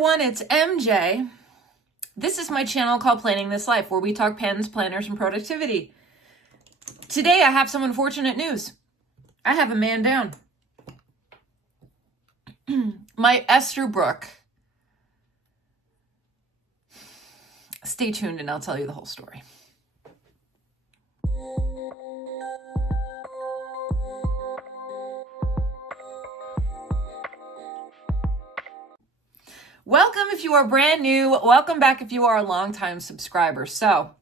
everyone, it's MJ. This is my channel called Planning This Life, where we talk pens, planners, and productivity. Today I have some unfortunate news. I have a man down. My Esterbrook. Stay tuned and I'll tell you the whole story. Welcome if you are brand new. Welcome back if you are a longtime subscriber. So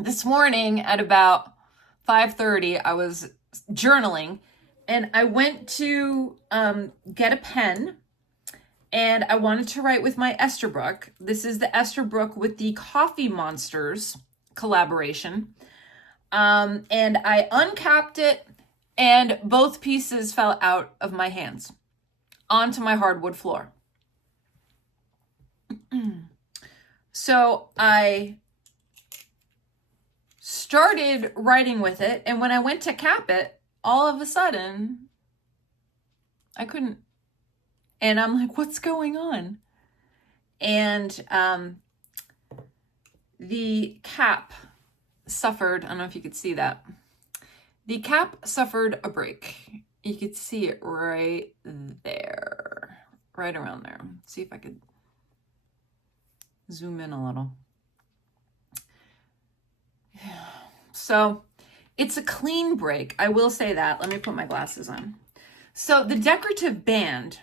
this morning at about 5:30, I was journaling and I went to get a pen and I wanted to write with my Esterbrook. This is the Esterbrook with the Coffee Monsters collaboration. And I uncapped it and both pieces fell out of my hands onto my hardwood floor. So I started writing with it, and when I went to cap it, all of a sudden, I couldn't. And I'm like, what's going on? And the cap suffered, I don't know if you could see that. The cap suffered a break. You could see it right there, right around there. Let's see if I could zoom in a little. So it's a clean break. I will say that. Let me put my glasses on. So the decorative band,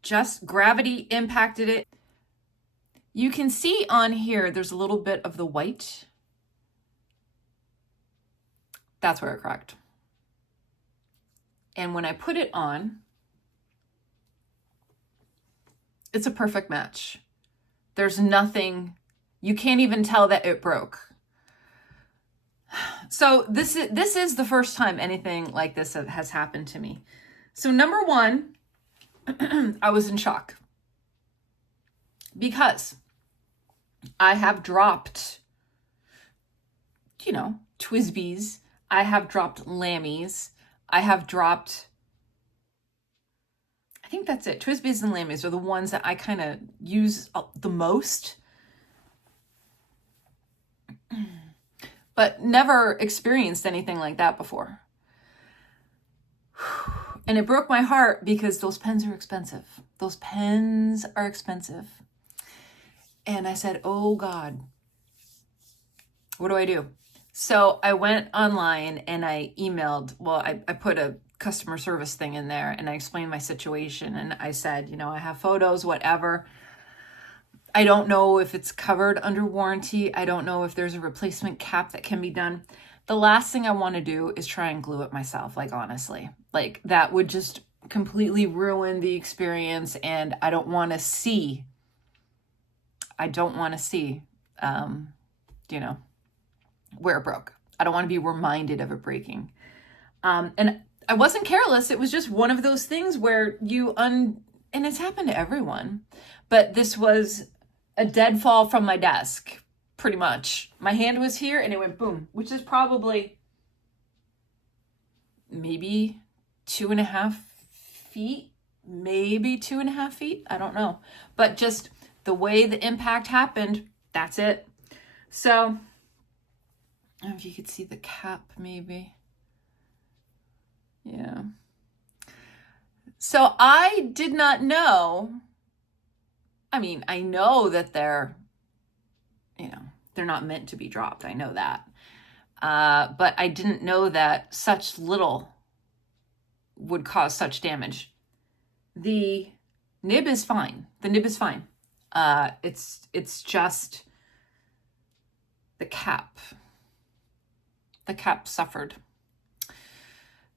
just gravity impacted it. You can see on here, there's a little bit of the white. That's where it cracked. And when I put it on, it's a perfect match. There's nothing, you can't even tell that it broke. So this is the first time anything like this has happened to me. So number one, I was in shock because I have dropped, Twisbees. I have dropped Lammies. I have dropped, I think that's it. Twisbees and Lammies are the ones that I kind of use the most, but never experienced anything like that before. And it broke my heart because those pens are expensive. Those pens are expensive. And I said, oh God, what do I do? So I went online and I emailed, I put a customer service thing in there and I explained my situation and I said, I have photos, whatever. I don't know if it's covered under warranty. I don't know if there's a replacement cap that can be done. The last thing I want to do is try and glue it myself, honestly. That would just completely ruin the experience and I don't want to see, where it broke. I don't want to be reminded of it breaking. And I wasn't careless. It was just one of those things where and it's happened to everyone, but this was a dead fall from my desk, pretty much. My hand was here and it went boom, which is probably maybe 2.5 feet, maybe 2.5 feet. I don't know. But just the way the impact happened, that's it. So I don't know if you could see the cap maybe. Yeah. So I did not know. I mean, I know that they're not meant to be dropped. I know that. But I didn't know that such little would cause such damage. The nib is fine. It's just the cap. The cap suffered.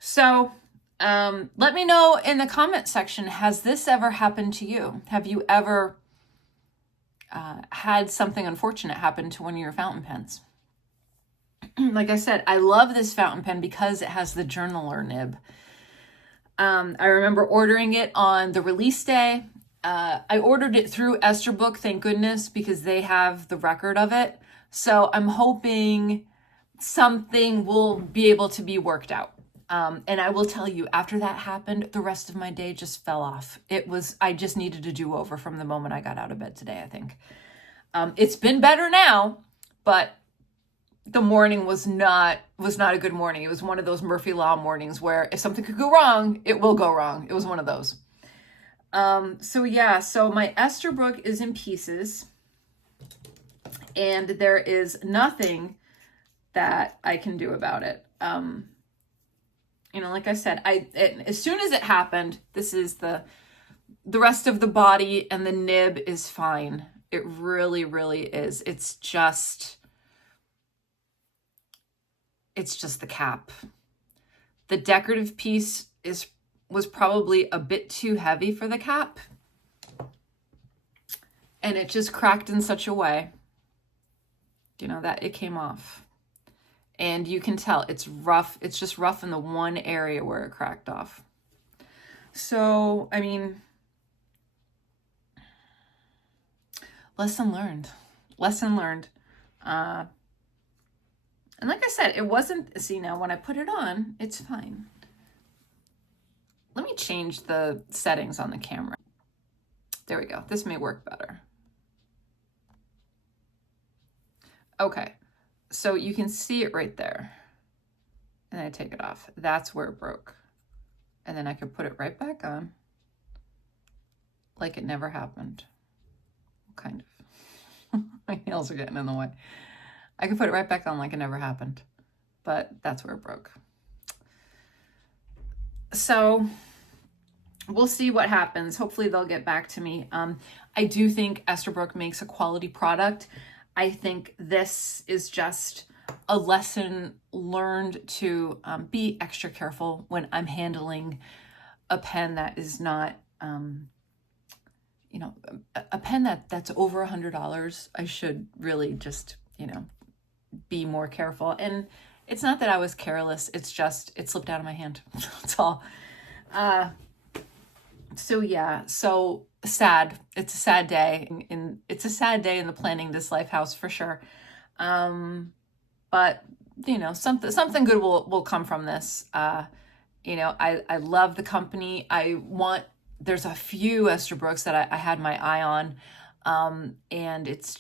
So let me know in the comment section, has this ever happened to you? Have you ever had something unfortunate happen to one of your fountain pens? Like I said, I love this fountain pen because it has the journaler nib. I remember ordering it on the release day. I ordered it through Esterbrook, thank goodness, because they have the record of it. So I'm hoping something will be able to be worked out. And I will tell you, after that happened, the rest of my day just fell off. I just needed a do-over from the moment I got out of bed today, I think. It's been better now, but the morning was not a good morning. It was one of those Murphy Law mornings where if something could go wrong, it will go wrong. It was one of those. So yeah, so my Esterbrook is in pieces, and there is nothing that I can do about it. You know, like I said, as soon as it happened, this is the rest of the body, and the nib is fine. It really, really is. It's just the cap. The decorative piece was probably a bit too heavy for the cap, and it just cracked in such a way, you know, that it came off. And you can tell it's rough. It's just rough in the one area where it cracked off. So, I mean, lesson learned. Lesson learned. And like I said, it wasn't, see now when I put it on, it's fine. Let me change the settings on the camera. There we go. This may work better. Okay. So you can see it right there. And I take it off. That's where it broke. And then I can put it right back on like it never happened. Kind of. My nails are getting in the way. I can put it right back on like it never happened. But that's where it broke. So we'll see what happens. Hopefully they'll get back to me. I do think Esterbrook makes a quality product. I think this is just a lesson learned to be extra careful when I'm handling a pen that is not, you know, a pen that's over $100. I should really just, you know, be more careful. And it's not that I was careless. It's just, it slipped out of my hand. That's all. So yeah, so sad. It's a sad day, and it's a sad day in the planning this life house for sure. But you know, something good will come from this. You know, I love the company. There's a few Esterbrook's that I had my eye on, and it's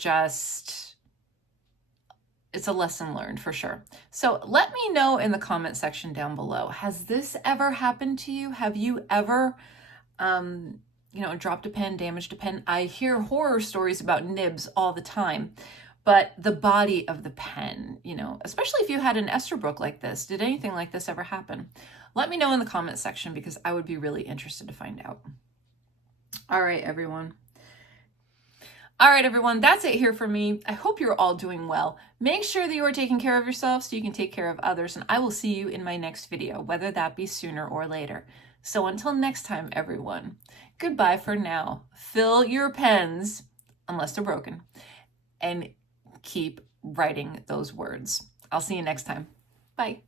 a lesson learned for sure. So let me know in the comment section down below. Has this ever happened to you? Have you ever, you know, dropped a pen, damaged a pen? I hear horror stories about nibs all the time, but the body of the pen, you know, especially if you had an Esterbrook like this, did anything like this ever happen? Let me know in the comment section because I would be really interested to find out. All right, everyone. All right, everyone, that's it here for me. I hope you're all doing well. Make sure that you are taking care of yourself so you can take care of others, and I will see you in my next video, whether that be sooner or later. So until next time, everyone, goodbye for now. Fill your pens, unless they're broken, and keep writing those words. I'll see you next time. Bye.